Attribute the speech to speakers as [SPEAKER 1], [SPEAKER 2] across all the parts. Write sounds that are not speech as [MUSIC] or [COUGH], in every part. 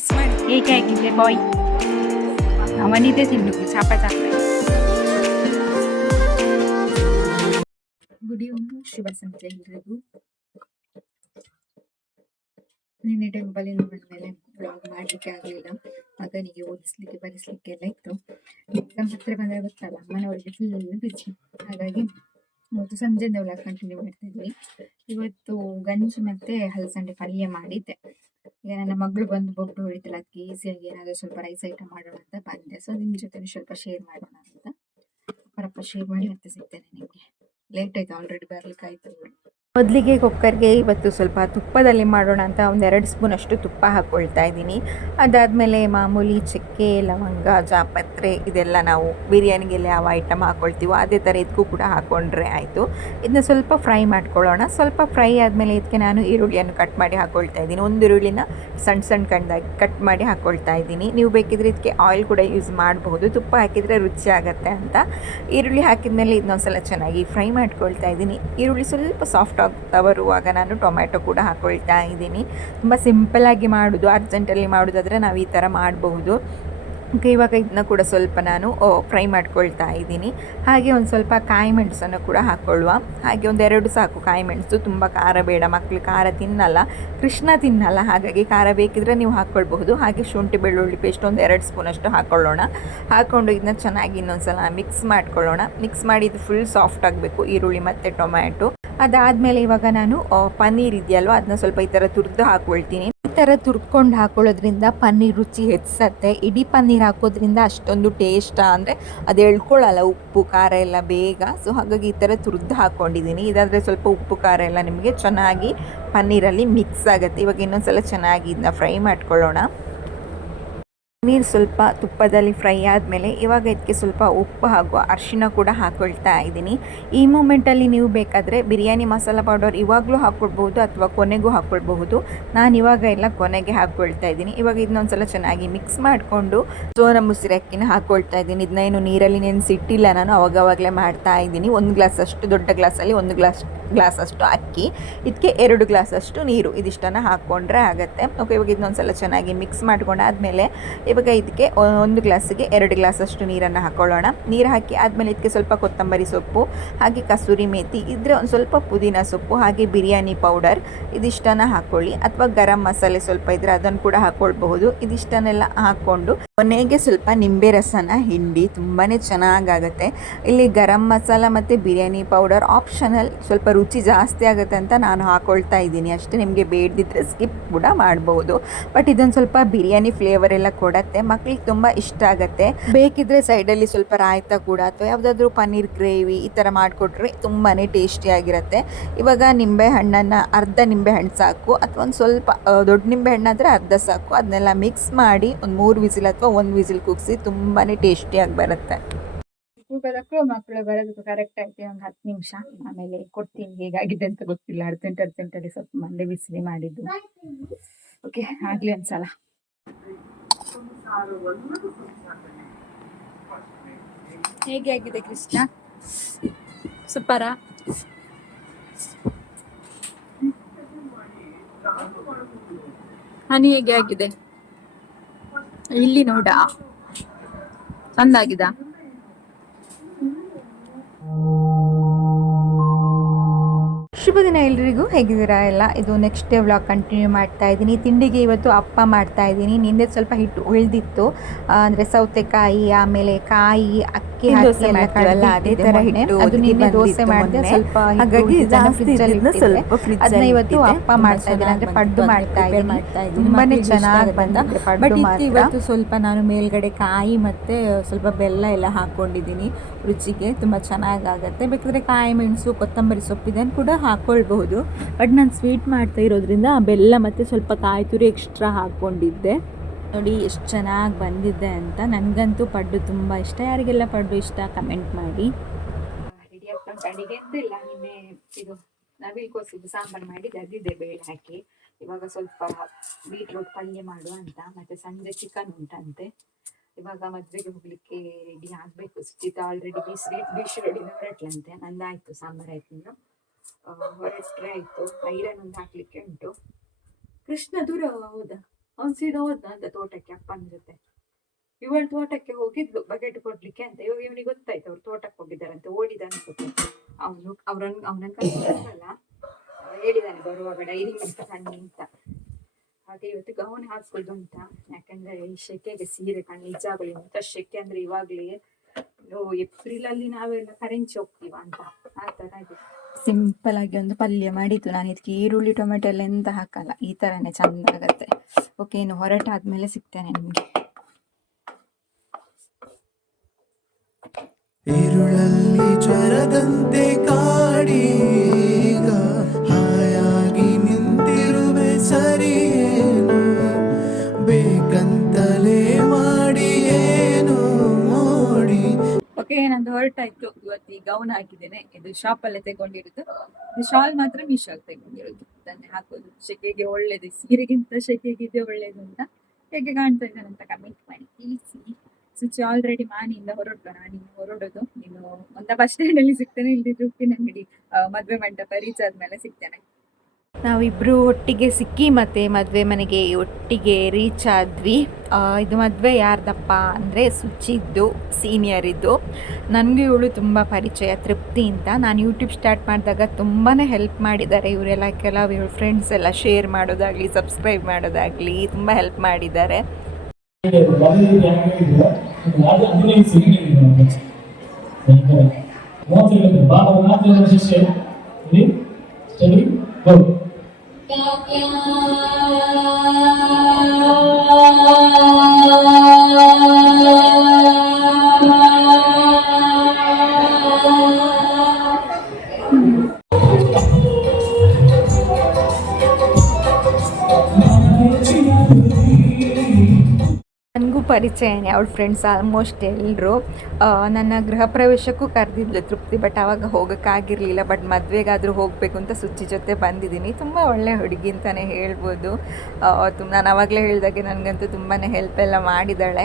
[SPEAKER 1] Service ಮಾಡಿ
[SPEAKER 2] ಬಾಯ್ ಅವನಿದೆ ತಿಂದು ಚಾಪ ಚಾಪ
[SPEAKER 1] good evening ಶುಭ ಸಂಜೆ ಎಲ್ರಿಗೂ ನಿನ್ನೆ ಟೆಂಪಲಿಂದ ಬಂದ್ಮೇಲೆ ಬ್ಲಾಗ್ ಮಾಡ್ಲಿಕ್ಕೆ ಆಗಲಿಲ್ಲ. ಮಗನಿಗೆ ಓದಿಸ್ಲಿಕ್ಕೆ, ಬರೆಸ್ಲಿಕ್ಕೆ ಎಲ್ಲ ಇತ್ತು. ನಮ್ಮ ಹತ್ರ ಬಂದರೆ ಗೊತ್ತಲ್ಲ, ಅಮ್ಮನವರಿಗೆ ಫುಲ್ ಬಿಸಿ ಹಾಗಾಗಿ ಇವತ್ತು ಸಂಜೆ ಬ್ಲಾಗ್ ಕಂಟಿನ್ಯೂ ಮಾಡ್ತಿದ್ವಿ ಇವತ್ತು ಗಂಜಿ ಮತ್ತೆ ಹಲಸಂಡೆ ಪಲ್ಯ ಮಾಡಿದ್ದೆ. ಈಗ ನನ್ನ ಮಗಳು ಬಂದು ಬೊಟ್ಟು ಹೊಡಿತಲ್ಲ ಅದಕ್ಕೆ ಈಸಿಯಾಗಿ ಏನಾದರೂ ಸ್ವಲ್ಪ ರೈಸ್ ಐಟಮ್ ಮಾಡೋಣ ಅಂತ ಬಂದೆ. ಸೊ ನಿಮ್ಮ ಜೊತೆ ಸ್ವಲ್ಪ ಶೇರ್ ಮಾಡೋಣ ಅಂತ. ಪರಪ್ಪ ಶೇರ್ ಮಾಡಿ ಮತ್ತೆ ಸಿಗ್ತೇನೆ ನಿಮಗೆ. ಲೇಟ್ ಆಯ್ತು ಆಲ್ರೆಡಿ ಬರ್ಲಿಕ್ಕೆ ಆಯ್ತು
[SPEAKER 3] ಮೊದಲಿಗೆ ಕುಕ್ಕರ್ಗೆ ಇವತ್ತು ಸ್ವಲ್ಪ ತುಪ್ಪದಲ್ಲಿ ಮಾಡೋಣ ಅಂತ ಒಂದೆರಡು ಸ್ಪೂನ್ ಅಷ್ಟು ತುಪ್ಪ ಹಾಕ್ಕೊಳ್ತಾ ಇದ್ದೀನಿ. ಅದಾದಮೇಲೆ ಮಾಮೂಲಿ ಚಕ್ಕೆ, ಲವಂಗ, ಜಾಪತ್ರೆ, ಇದೆಲ್ಲ ನಾವು ಬಿರಿಯಾನಿಗೆಲ್ಲ ಯಾವ ಐಟಮ್ ಹಾಕ್ಕೊಳ್ತೀವೋ ಅದೇ ಥರ ಇದಕ್ಕೂ ಕೂಡ ಹಾಕ್ಕೊಂಡ್ರೆ ಆಯಿತು. ಇದನ್ನ ಸ್ವಲ್ಪ ಫ್ರೈ ಮಾಡ್ಕೊಳ್ಳೋಣ. ಸ್ವಲ್ಪ ಫ್ರೈ ಆದಮೇಲೆ ಇದಕ್ಕೆ ನಾನು ಈರುಳ್ಳಿಯನ್ನು ಕಟ್ ಮಾಡಿ ಹಾಕ್ಕೊಳ್ತಾ ಇದ್ದೀನಿ. ಒಂದು ಈರುಳ್ಳಿನ ಸಣ್ಣ ಸಣ್ಣ ಕಂಡಾಗಿ ಕಟ್ ಮಾಡಿ ಹಾಕ್ಕೊಳ್ತಾ ಇದ್ದೀನಿ. ನೀವು ಬೇಕಿದ್ರೆ ಇದಕ್ಕೆ ಆಯಿಲ್ ಕೂಡ ಯೂಸ್ ಮಾಡಬಹುದು ತುಪ್ಪ ಹಾಕಿದರೆ ರುಚಿ ಆಗುತ್ತೆ ಅಂತ. ಈರುಳ್ಳಿ ಹಾಕಿದ್ಮೇಲೆ ಇದನ್ನೊಂದ್ಸಲ ಚೆನ್ನಾಗಿ ಫ್ರೈ ಮಾಡ್ಕೊಳ್ತಾ ಇದ್ದೀನಿ. ಈರುಳ್ಳಿ ಸ್ವಲ್ಪ ಸಾಫ್ಟ್ ಆಗ್ತಾ ಬರುವಾಗ ನಾನು ಟೊಮ್ಯಾಟೊ ಕೂಡ ಹಾಕ್ಕೊಳ್ತಾ ಇದ್ದೀನಿ. ತುಂಬ ಸಿಂಪಲ್ಲಾಗಿ ಮಾಡೋದು ಅರ್ಜೆಂಟಲ್ಲಿ ಮಾಡೋದಾದರೆ ನಾವು ಈ ಥರ ಮಾಡಬಹುದು. ಓಕೆ, ಇವಾಗ ಇದನ್ನ ಕೂಡ ಸ್ವಲ್ಪ ನಾನು ಫ್ರೈ ಮಾಡ್ಕೊಳ್ತಾ ಇದ್ದೀನಿ. ಹಾಗೆ ಒಂದು ಸ್ವಲ್ಪ ಕಾಯಿ ಮೆಣಸನ್ನು ಕೂಡ ಹಾಕ್ಕೊಳ್ಳುವ ಹಾಗೆ ಒಂದೆರಡು ಸಾಕು ಕಾಯಿ ಮೆಣಸು, ತುಂಬ ಖಾರ ಬೇಡ ಮಕ್ಕಳು ಖಾರ ತಿನ್ನಲ್ಲ, ಕೃಷ್ಣ ತಿನ್ನಲ್ಲ, ಹಾಗಾಗಿ ಖಾರ ಬೇಕಿದ್ರೆ ನೀವು ಹಾಕ್ಕೊಳ್ಬಹುದು ಹಾಗೆ ಶುಂಠಿ, ಬೆಳ್ಳುಳ್ಳಿ ಪೇಸ್ಟ್ ಒಂದು ಎರಡು ಸ್ಪೂನಷ್ಟು ಹಾಕ್ಕೊಳ್ಳೋಣ ಹಾಕ್ಕೊಂಡು ಇದನ್ನ ಚೆನ್ನಾಗಿ ಇನ್ನೊಂದು ಸಲ ಮಿಕ್ಸ್ ಮಾಡ್ಕೊಳ್ಳೋಣ. ಮಿಕ್ಸ್ ಮಾಡಿ ಇದು ಫುಲ್ ಸಾಫ್ಟ್ ಆಗಬೇಕು, ಈರುಳ್ಳಿ ಮತ್ತು ಟೊಮ್ಯಾಟೊ. ಅದಾದಮೇಲೆ ಇವಾಗ ನಾನು ಪನ್ನೀರ್ ಇದೆಯಲ್ವ? ಅದನ್ನ ಸ್ವಲ್ಪ ಈ ಥರ ತುರಿದು ಹಾಕ್ಕೊಳ್ತೀನಿ ಈ ಥರ ತುರ್ಕೊಂಡು ಹಾಕೊಳ್ಳೋದ್ರಿಂದ ಪನ್ನೀರ್ ರುಚಿ ಹೆಚ್ಚಿಸತ್ತೆ. ಇಡೀ ಪನ್ನೀರ್ ಹಾಕೋದ್ರಿಂದ ಅಷ್ಟೊಂದು ಟೇಸ್ಟ್ ಅಂದರೆ ಅದು ಎಳ್ಕೊಳ್ಳಲ್ಲ ಉಪ್ಪು, ಖಾರ ಎಲ್ಲ ಬೇಗ. ಸೊ ಹಾಗಾಗಿ ಈ ಥರ ತುರಿದು ಹಾಕ್ಕೊಂಡಿದ್ದೀನಿ ಇದಾದರೆ ಸ್ವಲ್ಪ ಉಪ್ಪು, ಖಾರ ಎಲ್ಲ ನಿಮಗೆ ಚೆನ್ನಾಗಿ ಪನ್ನೀರಲ್ಲಿ ಮಿಕ್ಸ್ ಆಗುತ್ತೆ. ಇವಾಗ ಇನ್ನೊಂದ್ಸಲ ಚೆನ್ನಾಗಿ ಇದನ್ನ ಫ್ರೈ ಮಾಡ್ಕೊಳ್ಳೋಣ. ಪನ್ನೀರ್ ಸ್ವಲ್ಪ ತುಪ್ಪದಲ್ಲಿ ಫ್ರೈ ಆದಮೇಲೆ ಇವಾಗ ಇದಕ್ಕೆ ಸ್ವಲ್ಪ ಉಪ್ಪು ಹಾಗೂ ಅರಿಶಿನ ಕೂಡ ಹಾಕೊಳ್ತಾ ಇದ್ದೀನಿ. ಈ ಮೂಮೆಂಟಲ್ಲಿ ನೀವು ಬೇಕಾದರೆ ಬಿರಿಯಾನಿ ಮಸಾಲ ಪೌಡರ್ ಇವಾಗಲೂ ಹಾಕ್ಕೊಳ್ಬಹುದು ಅಥವಾ ಕೊನೆಗೂ ಹಾಕ್ಕೊಳ್ಬಹುದು ನಾನು ಇವಾಗ ಎಲ್ಲ ಕೊನೆಗೆ ಹಾಕ್ಕೊಳ್ತಾ ಇದ್ದೀನಿ. ಇವಾಗ ಇದನ್ನೊಂದ್ಸಲ ಚೆನ್ನಾಗಿ ಮಿಕ್ಸ್ ಮಾಡಿಕೊಂಡು ಸೋನ ಮುಸಿರಿ ಅಕ್ಕಿನ ಹಾಕ್ಕೊಳ್ತಾ ಇದ್ದೀನಿ. ಇದನ್ನ ಏನು ನೀರಲ್ಲಿ ನೆನೆಸಿಟ್ಟಿಲ್ಲ ನಾನು, ಅವಾಗವಾಗಲೇ ಮಾಡ್ತಾ ಇದ್ದೀನಿ. ಒಂದು ಗ್ಲಾಸ್ ಅಷ್ಟು, ದೊಡ್ಡ ಗ್ಲಾಸಲ್ಲಿ ಒಂದು ಗ್ಲಾಸ್ ಗ್ಲಾಸ್ ಅಷ್ಟು ಅಕ್ಕಿ. ಇದಕ್ಕೆ ಎರಡು ಗ್ಲಾಸ್ ಅಷ್ಟು ನೀರು. ಇದಿಷ್ಟನ್ನು ಹಾಕ್ಕೊಂಡ್ರೆ ಆಗುತ್ತೆ. ಓಕೆ ಇವಾಗ ಇದನ್ನೊಂದ್ಸಲ ಚೆನ್ನಾಗಿ ಮಿಕ್ಸ್ ಮಾಡ್ಕೊಂಡಾದ್ಮೇಲೆ ಇವಾಗ ಇದಕ್ಕೆ ಒಂದು ಗ್ಲಾಸಿಗೆ ಎರಡು ಗ್ಲಾಸ್ ಅಷ್ಟು ನೀರನ್ನು ಹಾಕೊಳ್ಳೋಣ. ನೀರು ಹಾಕಿ ಆದಮೇಲೆ ಇದಕ್ಕೆ ಸ್ವಲ್ಪ ಕೊತ್ತಂಬರಿ ಸೊಪ್ಪು, ಹಾಗೆ ಕಸೂರಿ ಮೇಥಿ ಇದ್ರೆ ಒಂದು ಸ್ವಲ್ಪ ಪುದೀನ ಸೊಪ್ಪು, ಹಾಗೆ ಬಿರಿಯಾನಿ ಪೌಡರ್ ಇದಿಷ್ಟನ್ನು ಹಾಕ್ಕೊಳ್ಳಿ ಅಥವಾ ಗರಂ ಮಸಾಲೆ ಸ್ವಲ್ಪ ಇದ್ರೆ ಅದನ್ನು ಕೂಡ ಹಾಕ್ಕೊಳ್ಬಹುದು ಇದಿಷ್ಟನ್ನೆಲ್ಲ ಹಾಕ್ಕೊಂಡು ಕೊನೆಗೆ ಸ್ವಲ್ಪ ನಿಂಬೆ ರಸನ, ಹಿಂಡಿ ತುಂಬಾ ಚೆನ್ನಾಗಾಗುತ್ತೆ. ಇಲ್ಲಿ ಗರಂ ಮಸಾಲ ಮತ್ತು ಬಿರಿಯಾನಿ ಪೌಡರ್ ಆಪ್ಷನಲ್, ಸ್ವಲ್ಪ ರುಚಿ ಜಾಸ್ತಿ ಆಗುತ್ತೆ ಅಂತ ನಾನು ಹಾಕೊಳ್ತಾ ಇದ್ದೀನಿ. ಅಷ್ಟೇ ನಿಮಗೆ ಬೇಡದಿದ್ದರೆ ಸ್ಕಿಪ್ ಕೂಡ ಮಾಡ್ಬೋದು. ಬಟ್ ಇದೊಂದು ಸ್ವಲ್ಪ ಬಿರಿಯಾನಿ ಫ್ಲೇವರ್ ಎಲ್ಲ ಕೊಡತ್ತೆ. ಮಕ್ಳಿಗೆ ತುಂಬ ಇಷ್ಟ ಆಗುತ್ತೆ. ಬೇಕಿದ್ರೆ ಸೈಡಲ್ಲಿ ಸ್ವಲ್ಪ ರಾಯ್ತ ಕೂಡ ಅಥವಾ ಯಾವುದಾದ್ರೂ ಪನ್ನೀರ್ ಗ್ರೇವಿ ಈ ಥರ ಮಾಡಿಕೊಟ್ರೆ ತುಂಬಾ ಟೇಸ್ಟಿಯಾಗಿರುತ್ತೆ ಇವಾಗ ನಿಂಬೆ ಹಣ್ಣನ್ನು ಅರ್ಧ ನಿಂಬೆ ಹಣ್ಣು ಸಾಕು ಅಥವಾ ಒಂದು ಸ್ವಲ್ಪ ದೊಡ್ಡ ನಿಂಬೆ ಹಣ್ಣಾದರೆ ಅರ್ಧ ಸಾಕು. ಅದನ್ನೆಲ್ಲ ಮಿಕ್ಸ್ ಮಾಡಿ ಒಂದು ಮೂರು ವಿಸಿಲ್ ಅಥವಾ ಒಂದು ವಿಸಿಲ್ ಕುಗ್ಸಿ ತುಂಬಾ ಟೇಸ್ಟಿಯಾಗಿ ಬರುತ್ತೆ.
[SPEAKER 1] ಕೂಗೋದಕ್ಕೂ ಮಕ್ಕಳು ಬರೋದಕ್ಕೂ ಕರೆಕ್ಟ್ ಆಯ್ತು ಒಂದು ಹತ್ತು ನಿಮಿಷ. ಆಮೇಲೆ ಕೊಡ್ತೀನಿ ಹೇಗಾಗಿದೆ ಅಂತ ಗೊತ್ತಿಲ್ಲ. ಅರ್ಜೆಂಟ್ ಅಲ್ಲಿ ಸ್ವಲ್ಪ ಮಂಡೆ ಬಿಸಿಲಿ ಮಾಡಿದ್ದು. ಓಕೆ ಆಗ್ಲಿ ಒಂದ್ಸಲ. ಹೇಗೆ ಆಗಿದೆ ಕೃಷ್ಣ? ಸೂಪರ? ಹನಿ ಹೇಗೆ ಆಗಿದೆ? ಇಲ್ಲಿ ನೋಡ. ಚಂದಾಗಿದ?
[SPEAKER 3] ಶುಭ ದಿನ ಎಲ್ರಿಗೂ. ಹೇಗಿದ್ದೀರಾ ಎಲ್ಲ? ಇದು ನೆಕ್ಸ್ಟ್ ಡೇ ವ್ಲಾಗ್ ಕಂಟಿನ್ಯೂ ಮಾಡ್ತಾ ಇದ್ದೀನಿ. ತಿಂಡಿಗೆ ಇವತ್ತು ಅಪ್ಪ ಮಾಡ್ತಾ ಇದ್ದೀನಿ. ನಿನ್ನೆ ಸ್ವಲ್ಪ ಹಿಟ್ಟು ಉಳಿದಿತ್ತು. ಅಂದರೆ ಸೌತೆಕಾಯಿ, ಆಮೇಲೆ ಕಾಯಿ ಅಕ್ಕಿ
[SPEAKER 4] ದೋಸೆ ಮಾಡ್ತೀವಲ್ಲ, ಅದೇ ತರ ಹಿಟ್ಟು
[SPEAKER 3] ಅದು ನಿನ್ನೆ ದೋಸೆ ಮಾಡಿದೆ. ಸ್ವಲ್ಪ
[SPEAKER 4] ಹಾಗಾಗಿ ಜಾಸ್ತಿ ಸ್ವಲ್ಪ fridge
[SPEAKER 3] ಅದನ್ನ ಇವತ್ತು ಅಪ್ಪ ಮಾಡ್ತಾ ಇದ್ದೀನಿ ಅಂದ್ರೆ ಪಡ್ಡು ಮಾಡ್ತಾ ಇದ್ದೀನಿ. ತುಂಬಾನೇ ಚೆನ್ನಾಗಿ ಬಂದ
[SPEAKER 4] ಬಟ್ ಇವತ್ತು ಸ್ವಲ್ಪ ನಾನು ಮೇಲ್ಗಡೆ ಕಾಯಿ ಮತ್ತೆ ಸ್ವಲ್ಪ ಬೆಲ್ಲ ಎಲ್ಲ ಹಾಕೊಂಡಿದ್ದೀನಿ. ರುಚಿಗೆ ತುಂಬ ಚೆನ್ನಾಗಾಗತ್ತೆ. ಬೇಕಾದ್ರೆ ಕಾಯಿ ಮೆಣಸು ಕೊತ್ತಂಬರಿ ಸೊಪ್ಪು ಇದನ್ನು ಕೂಡ ಹಾಕೊಳ್ಬಹುದು. ಬಟ್ ನಾನು ಸ್ವೀಟ್ ಮಾಡ್ತಾ ಇರೋದ್ರಿಂದ ಬೆಲ್ಲ ಮತ್ತೆ ಸ್ವಲ್ಪ ಕಾಯಿ ತುರಿ ಎಕ್ಸ್ಟ್ರಾ ಹಾಕ್ಕೊಂಡಿದ್ದೆ ನೋಡಿ, ಎಷ್ಟು ಚೆನ್ನಾಗಿ ಬಂದಿದೆ ಅಂತ ನನಗಂತೂ ಪಡ್ಡು ತುಂಬ ಇಷ್ಟ. ಯಾರಿಗೆಲ್ಲ ಪಡ್ಡು ಇಷ್ಟ ಕಮೆಂಟ್ ಮಾಡಿ.
[SPEAKER 1] ಅಡಿಗೆ ಎಂತಿಲ್ಲ, ನಿನ್ನೆ ಇದು ನವಿಲ್ ಸಾಂಬಾರ್ ಮಾಡಿದ್ದು ಅದಿದೆ ಬೇಳೆ ಹಾಕಿ. ಇವಾಗ ಸ್ವಲ್ಪ ಬೀಟ್ರೂಟ್ ಪಲ್ಯ ಮಾಡುವ ಅಂತ, ಮತ್ತೆ ಸಂಜೆ ಚಿಕನ್ ಉಂಟಂತೆ. ಇವಾಗ ಮದ್ವೆಗೆ ಹೋಗ್ಲಿಕ್ಕೆ ರೆಡಿ ಆಗ್ಬೇಕು. ಸುಚಿತ ಆಲ್ರೆಡಿ ಬೀಸ್ ಡಿಶ್ ರೆಡಿ ಹೊರಟ್ಲಂತೆ. ನಂದಾಯ್ತು, ಸಾಂಬಾರ್ ಆಯ್ತು ಇನ್ನು. ಹೊರಟ್ರೆ ಆಯ್ತು. ಐರನ್ ಒಂದು ಹಾಕ್ಲಿಕ್ಕೆ ಉಂಟು.
[SPEAKER 2] ಕೃಷ್ಣ, ದೂರ ಹೋದ. ಅವ್ನ್ ಸೀದಾ ಹೋದ ಅಂತ ತೋಟಕ್ಕೆ ಅಪ್ಪನ ಜೊತೆ ಇವಳು ತೋಟಕ್ಕೆ ಹೋಗಿದ್ಲು, ಬಕೆಟ್ ಕೊಡ್ಲಿಕ್ಕೆ ಅಂತ. ಇವಾಗ ಇವನಿಗೆ ಗೊತ್ತಾಯ್ತು, ಅವ್ರು ತೋಟಕ್ಕೆ ಹೋಗಿದ್ದಾರಂತೆ ಓಡಿದ ಅನ್ಸುತ್ತೆ. ಅವನು, ಅವ್ರನ್ ಅಲ್ಲ ಹೇಳಿದಾನೆ ಬರುವಾಗ ಡೈರಿ ಮಿಲ್ಕ್ ತನ್ನಿ ಅಂತ. ಹಾಗೆ ಇವತ್ತು ಗೌನ್ ಹಾಕ್ಸ್ಕೊಳ್ದು ಅಂತ. ಯಾಕಂದ್ರೆ ಈ ಶೆಕೆಗೆ ಸೀರೆ ಕಣ್ಣು ನಿಜಾಗಲಿ ಅಂತ ಶೆಕೆ ಅಂದ್ರೆ ಇವಾಗ್ಲೇ ಏಪ್ರಿಲ್ ಅಲ್ಲಿ ನಾವೆಲ್ಲ ಕರೆಂಚಿ ಹೋಗ್ತೀವ ಅಂತ. ಆ ತರ ಇದೆ.
[SPEAKER 1] ಸಿಂಪಲ್ ಆಗಿ ಒಂದು ಪಲ್ಯ ಮಾಡಿದ್ದು ನಾನು. ಇದಕ್ಕೆ ಈರುಳ್ಳಿ, ಟೊಮೆಟೊ ಎಲ್ಲ ಎಂತ ಹಾಕಲ್ಲ. ಈ ತರನೇ ಚಂದ ಆಗುತ್ತೆ. ಓಕೆ ಇನ್ನು ಹೊರಟಾದ್ಮೇಲೆ ಸಿಗ್ತೇನೆ ನಿಮ್ಗೆ.
[SPEAKER 2] ಓಕೆ ಆಯ್ತು ಇವತ್ತು ಈ ಗೌನ್ ಹಾಕಿದ್ದೇನೆ. ಇದು ಶಾಪ್ ಅಲ್ಲೇ ತಗೊಂಡಿರೋದು. ಶಾಲ್ ಮಾತ್ರ ಮೀಶೋಲ್ ತಗೊಂಡಿರೋದು. ಅದನ್ನೇ ಹಾಕೋದು. ಶೆಕೆಗೆ ಒಳ್ಳೇದು. ಸೀರೆಗಿಂತ ಶೆಕೆಗೆ ಇದೆ ಒಳ್ಳೇದು ಅಂತ ಹೇಗೆ ಕಾಣ್ತಾ ಇದ್ದಾನೆ ಅಂತ ಕಮೆಂಟ್ ಮಾಡಿ. ತಿಳಿಸಿ. ಸ್ವಿಚ್ ಆಲ್ರೆಡಿ ಮಾನಿಯಿಂದ ಹೊರಟು. ನಾನು ಹೊರಡೋದು. ನೀನು ಒಂದ ಬಸ್ ಸ್ಟ್ಯಾಂಡ್ ಅಲ್ಲಿ ಸಿಗ್ತೇನೆ ಇಲ್ಲಿ ಅಂಗಡಿ ಮದ್ವೆ ಮಂಟಪ ರೀಚ್ ಆದ್ಮೇಲೆ ಸಿಗ್ತೇನೆ.
[SPEAKER 3] ನಾವಿಬ್ಬರು ಒಟ್ಟಿಗೆ ಸಿಕ್ಕಿ ಮತ್ತು ಮದುವೆ ಮನೆಗೆ ಒಟ್ಟಿಗೆ ರೀಚ್ ಆದ್ವಿ. ಇದು ಮದುವೆ ಯಾರ್ದಪ್ಪ ಅಂದರೆ ಸುಚಿದ್ದು ಸೀನಿಯರ್ ಇದ್ದು. ನನಗೂ ಇವಳು ತುಂಬ ಪರಿಚಯ, ತೃಪ್ತಿ ಅಂತ. ನಾನು ಯೂಟ್ಯೂಬ್ ಸ್ಟಾರ್ಟ್ ಮಾಡಿದಾಗ ತುಂಬಾ ಹೆಲ್ಪ್ ಮಾಡಿದ್ದಾರೆ ಇವರೆಲ್ಲ. ಕೆಲವು ಇವಳು ಫ್ರೆಂಡ್ಸ್ ಎಲ್ಲ ಶೇರ್ ಮಾಡೋದಾಗಲಿ ಸಬ್ಸ್ಕ್ರೈಬ್ ಮಾಡೋದಾಗಲಿ ತುಂಬ ಹೆಲ್ಪ್ ಮಾಡಿದ್ದಾರೆ. Yeah. ಪರಿಚಯನೇ ಅವಳ ಫ್ರೆಂಡ್ಸ್ ಆಲ್ಮೋಸ್ಟ್ ಎಲ್ಲರೂ ನನ್ನ ಗೃಹ ಪ್ರವೇಶಕ್ಕೂ ಕರೆದಿದ್ಲು ತೃಪ್ತಿ ಬಟ್ ಆವಾಗ ಹೋಗೋಕ್ಕಾಗಿರಲಿಲ್ಲ ಬಟ್ ಮದುವೆಗಾದರೂ ಹೋಗಬೇಕು ಅಂತ ಸುಚ್ಚಿ ಜೊತೆ ಬಂದಿದ್ದೀನಿ. ತುಂಬ ಒಳ್ಳೆ ಹುಡುಗಿ ಅಂತಲೇ ಹೇಳ್ಬೋದು. ತುಂಬ ನಾನು ಆವಾಗಲೇ ಹೇಳಿದಾಗೆ ನನಗಂತೂ ತುಂಬಾ ಹೆಲ್ಪ್ ಎಲ್ಲ ಮಾಡಿದ್ದಾಳೆ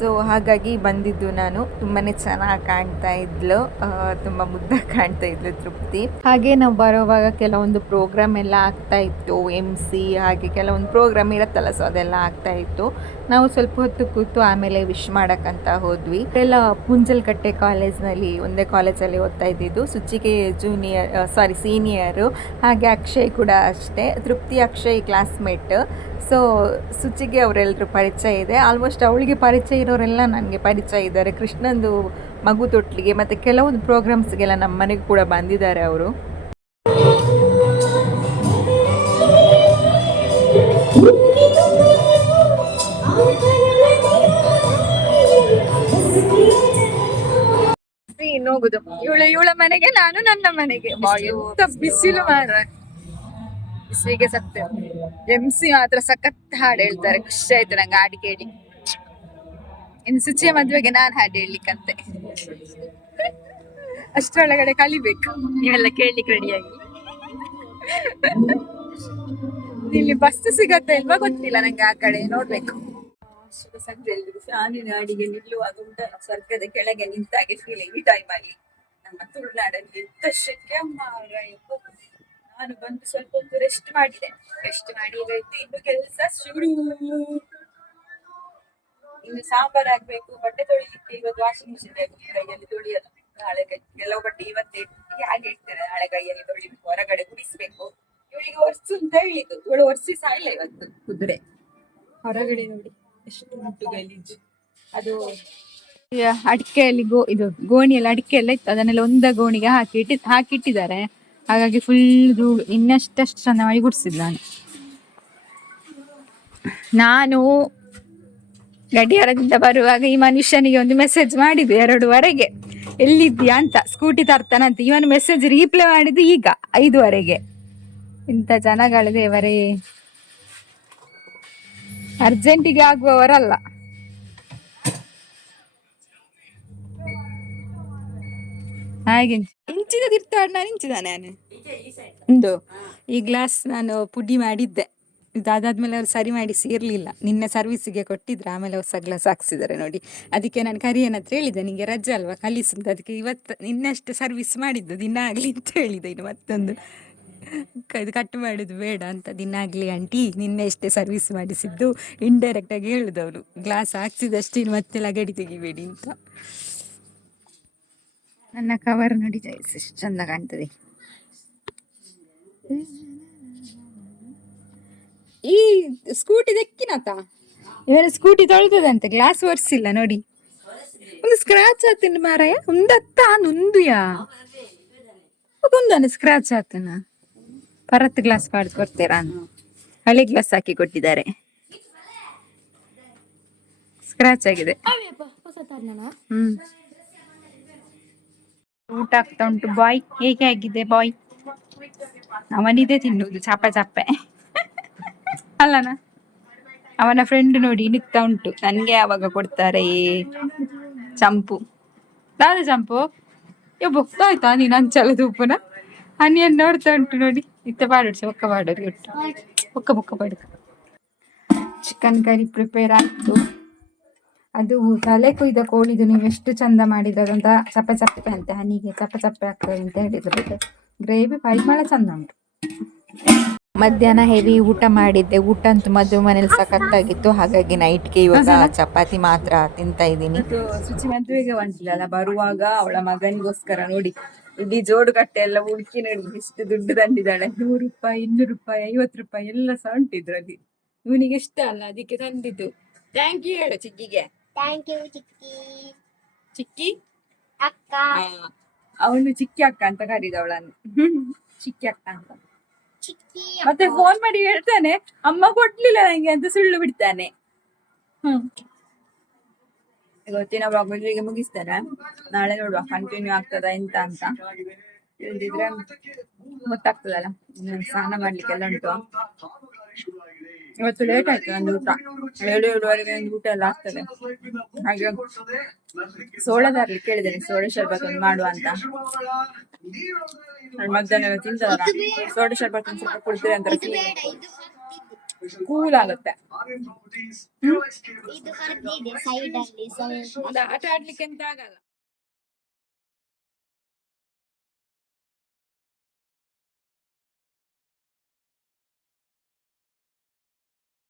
[SPEAKER 3] ಸೊ ಹಾಗಾಗಿ ಬಂದಿದ್ದು ನಾನು. ತುಂಬಾ ಚೆನ್ನಾಗಿ ಕಾಣ್ತಾ ಇದ್ಲು. ತುಂಬ ಮುದ್ದಾಗಿ ಕಾಣ್ತಾ ಇದ್ಲು ತೃಪ್ತಿ. ಹಾಗೆ ನಾವು ಬರೋವಾಗ ಕೆಲವೊಂದು ಪ್ರೋಗ್ರಾಮ್ ಎಲ್ಲ ಆಗ್ತಾ ಇತ್ತು. ಎಂ ಸಿ ಹಾಗೆ ಕೆಲವೊಂದು ಪ್ರೋಗ್ರಾಮ್ ಇರುತ್ತಲ್ಲ ಸೊ ಅದೆಲ್ಲ ಆಗ್ತಾ ಇತ್ತು. ನಾವು ಸ್ವಲ್ಪ ಹೊತ್ತು ಕೂತು ಆಮೇಲೆ ವಿಶ್ ಮಾಡೋಕ್ಕಂತ ಹೋದ್ವಿ. ಎಲ್ಲ ಪುಂಜಲ್ಕಟ್ಟೆ ಕಾಲೇಜ್ನಲ್ಲಿ, ಒಂದೇ ಕಾಲೇಜಲ್ಲಿ ಓದ್ತಾ ಇದ್ದಿದ್ದು. ಸುಚಿಗೆ ಜೂನಿಯರ್ ಸಾರಿ ಸೀನಿಯರು ಹಾಗೆ ಅಕ್ಷಯ್ ಕೂಡ ಅಷ್ಟೇ. ತೃಪ್ತಿ ಅಕ್ಷಯ್ ಕ್ಲಾಸ್ಮೇಟ್ ಸೊ ಸುಚಿಗೆ ಅವರೆಲ್ಲರೂ ಪರಿಚಯ ಇದೆ. ಆಲ್ಮೋಸ್ಟ್ ಅವಳಿಗೆ ಪರಿಚಯ ಇರೋರೆಲ್ಲ ನನಗೆ ಪರಿಚಯ ಇದ್ದಾರೆ. ಕೃಷ್ಣಂದು ಮಗು ತೊಟ್ಲಿಗೆ ಮತ್ತು ಕೆಲವೊಂದು ಪ್ರೋಗ್ರಾಮ್ಸ್ಗೆಲ್ಲ ನಮ್ಮ ಮನೆಗೆ ಕೂಡ ಬಂದಿದ್ದಾರೆ ಅವರು.
[SPEAKER 2] ಹೋಗುದು. ಇವಳ ಇವಳ ಮನೆಗೆ ನಾನು ನನ್ನ ಮನೆಗೆ. ಎಂತ ಬಿಸಿಲು ಮಾರ ಬಿಸಿಲಿಗೆ ಸತ್ತೆ ಎಂ ಸಿ ಮಾತ್ರ ಸಖತ್ ಹಾಡು ಹೇಳ್ತಾರೆ. ಖುಷಿ ಆಯ್ತು ನಂಗೆ ಹಾಡು ಕೇಳಿ. ಇನ್ನು ಸುಚಿಯ ಮದುವೆಗೆ ನಾನ್ ಹಾಡು ಹೇಳ್ಲಿಕ್ಕಂತೆ. ಅಷ್ಟರೊಳಗಡೆ ಕಲಿಬೇಕು. ನೀವೆಲ್ಲ ಕೇಳಿ ರೆಡಿಯಾಗಿ ಇಲ್ಲಿ ಬಸ್ ಸಿಗತ್ತೆ ಇಲ್ವಾ ಗೊತ್ತಿಲ್ಲ ನಂಗೆ ಆ ಕಡೆ ನೋಡ್ಬೇಕು. ಶುಭ ಸಂಜೆ ಎಲ್ರಿಗೂ. ಫ್ಯಾನಿನ ಅಡಿಗೆ ನಿಲ್ಲುವಾಗ ಉಂಟ. ಸ್ವರ್ಗದ ಕೆಳಗೆ ನಿಂತಾಗೆ ಫೀಲಿಂಗ್ ಈ ಟೈಮ್ ಅಲ್ಲಿ. ನಮ್ಮ ತುಳುನಾಡಲ್ಲಿ ಎಂತ ಶೆಕೆ ಮಾರಾಯ. ನಾನು ಬಂದು ಸ್ವಲ್ಪ ಹೊತ್ತು ರೆಸ್ಟ್ ಮಾಡಿದೆ. ರೆಸ್ಟ್ ಮಾಡಿ ಇದ್ದು ಇನ್ನು ಕೆಲಸ ಶುರು. ಇನ್ನು ಸಾಂಬಾರ್ ಆಗ್ಬೇಕು ಬಟ್ಟೆ ತೊಳಿಲಿಕ್ಕೆ ಇವತ್ತು ವಾಷಿಂಗ್ ಮಿಷಿನ್ ಬೇಕು ಕೈಯಲ್ಲಿ ತೊಳಿಯಲ್ಲ. ಹಳೆ ಕೈ ಕೆಲವು ಬಟ್ಟೆ ಇವತ್ತೇ ಹಾಗೆ ಇಡ್ತಾರೆ. ಹಳೆ ಕೈಯಲ್ಲಿ ತೊಳಿಬೇಕು ಹೊರಗಡೆ ಗುಡಿಸ್ಬೇಕು ಇವಳಿಗೆ ಒರ್ಸು ಅಂತ ಹೇಳಿದ್ದು. ಇವಳು ಒರ್ಸಿ ಇಲ್ಲ ಇವತ್ತು ಕುದುರೆ. ಹೊರಗಡೆ ನೋಡಿ ಎಷ್ಟು ಮುಟ್ಟು ಗಲೀಜು ಅದು ಅಡಿಕೆಯಲ್ಲಿ ಗೋ ಇದು ಗೋಣಿಯಲ್ಲಿ ಅಡಿಕೆ ಎಲ್ಲ ಇತ್ತು. ಅದನ್ನೆಲ್ಲ ಒಂದ ಗೋಣಿಗೆ ಹಾಕಿ ಇಟ್ಟಿ ಹಾಕಿಟ್ಟಿದ್ದಾರೆ ಹಾಗಾಗಿ ಫುಲ್ ಧೂಳು ಇನ್ನಷ್ಟಷ್ಟು ಚಂದ ಮಾಡಿ ನಾನು ನಾನು ಗಡಿಯಾರದಿಂದ ಬರುವಾಗ ಈ ಮನುಷ್ಯನಿಗೆ ಒಂದು ಮೆಸೇಜ್ ಮಾಡಿದ್ದು ಎರಡುವರೆಗೆ ಎಲ್ಲಿದ್ಯಾ ಅಂತ? ಸ್ಕೂಟಿ ತರ್ತಾನಂತ. ಇವನು ಮೆಸೇಜ್ ರೀಪ್ಲೈ ಮಾಡಿದ್ದು ಈಗ ಐದುವರೆಗೆ. ಇಂಥ ಜನಗಳು ದೇವರೇ. ಅರ್ಜೆಂಟಿಗೆ ಆಗುವವರಲ್ಲ. ಹಾಗೆ. ಇಂಚಿದ ತಿರ್ತಾಡ್ ನಾನು ಇಂಚಿದ ನಾನು ಒಂದು ಈ ಗ್ಲಾಸ್ ನಾನು ಪುಡಿ ಮಾಡಿದ್ದೆ. ಇದಾದಾದ್ಮೇಲೆ ಅವ್ರು ಸರಿ ಮಾಡಿಸಿ ಇರಲಿಲ್ಲ ನಿನ್ನೆ ಸರ್ವಿಸಿಗೆ ಕೊಟ್ಟಿದ್ರು, ಆಮೇಲೆ ಹೊಸ ಗ್ಲಾಸ್ ಹಾಕ್ಸಿದ್ದಾರೆ ನೋಡಿ. ಅದಕ್ಕೆ ನಾನು ಕರಿಯನ್ ಹತ್ರ ಹೇಳಿದೆ ನಿಂಗೆ ರಜೆ ಅಲ್ವಾ? ಅಂತ. ಅದಕ್ಕೆ ಇವತ್ತು ನಿನ್ನಷ್ಟು ಸರ್ವಿಸ್ ಮಾಡಿದ್ದು ದಿನ ಆಗಲಿ ಅಂತ ಹೇಳಿದೆ ಇನ್ನು ಮತ್ತೊಂದು.
[SPEAKER 5] ಇದು ಕಟ್ ಮಾಡೋದು ಬೇಡ ಅಂತ ದಿನಾಗ್ಲಿ ಆಂಟಿ ನಿನ್ನೆ ಅಷ್ಟೇ ಸರ್ವಿಸ್ ಮಾಡಿಸಿದ್ದು ಇಂಡೈರೆಕ್ಟಾಗಿ ಹೇಳಿದವರು ಗ್ಲಾಸ್ ಹಾಕ್ಸಿದಷ್ಟು ಇನ್ನು ಮತ್ತೆ ಲಗಡಿ ತೆಗಿಬೇಡಿ ಅಂತ.
[SPEAKER 3] ನನ್ನ ಕವರ್ ನೋಡಿ ಎಷ್ಟು ಚಂದ ಕಾಣ್ತದೆ. ಈ ಸ್ಕೂಟಿ ದೆಕ್ಕಿನತ ಇವರ ಸ್ಕೂಟಿ ತೊಳ್ದದಂತೆ ಗ್ಲಾಸ್ ಒರೆಸಿಲ್ಲ ನೋಡಿ. ಒಂದು ಸ್ಕ್ರಾಚ್ ಆತಿನ ಮಾರಾಯ ಒಂದತ್ತ ನೊಂದುಯಾ? ಒಂದೊಂದು ಸ್ಕ್ರಾಚ್ ಆತನ ಪರತ್ ಗ್ಲಾಸ್ ಮಾಡಿ ಕೊಡ್ತೀರಾ ಹಳೆ ಗ್ಲಾಸ್ ಹಾಕಿ ಕೊಟ್ಟಿದ್ದಾರೆ. ಸ್ಕ್ರಾಚ್ ಆಗಿದೆ. ಊಟ ಆಗ್ತಾ ಉಂಟು, ಬಾಯ್. ಹೇಗೆ ಆಗಿದೆ, ಬಾಯ್? ಅವನಿದೆ ತಿನ್ನುವುದು, ಚಾಪೆ ಚಾಪೆ. ಅಲ್ಲನ ಅವನ ಫ್ರೆಂಡ್ ನೋಡಿ ನಿಗ್ತಾ ಉಂಟು. ನನ್ಗೆ ಯಾವಾಗ ಕೊಡ್ತಾರೆ? ಚಂಪು. ದಾದ ಚಂಪು? ಯೋ ಆಯ್ತಾ ನೀನು ಅಂಚಲ ತೂಪುನ ಹನಿಯನ್ನು ನೋಡ್ತಾ ಉಂಟು ನೋಡಿ. ಇತ್ತ ಬಾಡೋಡ್ಸಿ ಒಕ್ಕ ಬಾಡೋರಿ ಒಟ್ಟು ಒಕ್ಕ ಬೊಕ್ಕ ಬಡ್ಕ ಚಿಕನ್ ಕರಿ ಪ್ರಿಪೇರ್ ಆಯ್ತು. ಅದು ತಲೆ ಕೊಯ್ದ ಕೋಳಿದು ನೀವು ಎಷ್ಟು ಚಂದ ಮಾಡಿದಂತ ಚಪ್ಪೆ ಚಪ್ಪೆ ಅಂತ, ಹನಿಗೆ ಚಪ್ಪೆ ಚಪ್ಪೆ ಆಗ್ತದೆ ಅಂತ ಹೇಳಿದ್ರು. ಗ್ರೇವಿ ಪರಿಮಳ ಚಂದ ಉಂಟು.
[SPEAKER 4] ಮಧ್ಯಾಹ್ನ ಹೆವಿ ಊಟ ಮಾಡಿದ್ದೆ. ಊಟ ಅಂತೂ ಮದುವೆ ಮನೇಲಿ ಸಖತ್ತಾಗಿತ್ತು. ಹಾಗಾಗಿ ನೈಟ್ಗೆ ಇವಾಗ ಚಪಾತಿ ಮಾತ್ರ ತಿಂತಾ ಇದ್ದೀನಿ.
[SPEAKER 2] ಶುಚಿ ಮದುವೆಗೆ ಹೊಂಟಿಲ್ಲ ಬರುವಾಗ ಅವಳ ಮಗನಿಗೋಸ್ಕರ ನೋಡಿ. ಇಡೀ ಜೋಡು ಕಟ್ಟೆ ಎಲ್ಲ ಹುಡುಕಿ ನೋಡಿ. ಎಷ್ಟು ದುಡ್ಡು ತಂದಿದ್ದಾಳೆ. ನೂರು ರೂಪಾಯಿ ಇನ್ನೂರು ರೂಪಾಯಿ ಐವತ್ತು ರೂಪಾಯಿ ಎಲ್ಲ ಸಹ ಉಂಟು ಇದ್ರಲ್ಲಿ. ಇವನಿಗೆ ಇಷ್ಟ ಅಲ್ಲ. ಅದಕ್ಕೆ ತಂದಿದ್ದು. ಥ್ಯಾಂಕ್ ಯು ಹೇಳು ಚಿಕ್ಕಿಗೆ.
[SPEAKER 6] ಥ್ಯಾಂಕ್ ಯು ಚಿಕ್ಕಿ.
[SPEAKER 2] ಚಿಕ್ಕಿ?
[SPEAKER 6] ಅಕ್ಕ.
[SPEAKER 2] ಅವನು ಚಿಕ್ಕಿ ಅಕ್ಕ ಅಂತ ಕರೀದ ಅವಳನ್ನು. [LAUGHS] ಚಿಕ್ಕಿ ಅಕ್ಕ ಅಂತ. ಮತ್ತೆ ಫೋನ್ ಮಾಡಿ ಹೇಳ್ತಾನೆ ಅಮ್ಮ ಕೊಡ್ಲಿಲ್ಲ ನಂಗೆ ಅಂತ ಸುಳ್ಳು ಬಿಡ್ತಾನೆ. ಹ್ಮ್. ಇವತ್ತಿನ ಬ್ಲಾಗ್ ಇಲ್ಲಿಗೆ ಮುಗಿಸ್ತೇನೆ ನಾಳೆ ನೋಡುವ ಕಂಟಿನ್ಯೂ ಆಗ್ತದ ಎಂತ ಅಂತ. ಇಲ್ದಿದ್ರೆ ಗೊತ್ತಾಗ್ತದಲ್ಲ ಸ್ನಾನ ಮಾಡ್ಲಿಕ್ಕೆಲ್ಲ ಉಂಟು. ಇವತ್ತು ಲೇಟ್ ಆಯ್ತು ನಂದು ಊಟ. ಏಳು ಏಳುವರೆಗೆ ನಂದು ಊಟ ಎಲ್ಲ ಆಗ್ತದೆ. ಹಾಗೆ ಸೋಳದಾರ್ಲಿ ಕೇಳಿದ್ದೇನೆ. ಸೋಳೆ ಶರ್ಬತ್ ಒಂದು ಮಾಡುವ ಅಂತ. ಮಧ್ಯಾಹ್ನ ಎಲ್ಲ ತಿಂತದಲ್ಲ ಸೋಡೆ ಶರ್ಬತ್ ಒಂದು ಸ್ವಲ್ಪ ಕುಡಿದ್ರೆ ಅಂತ ಕೂಲ್ ಆಗುತ್ತೆ. ಆಟ ಆಡ್ಲಿಕ್ಕೆ ಅಂತ ಆಗಲ್ಲ.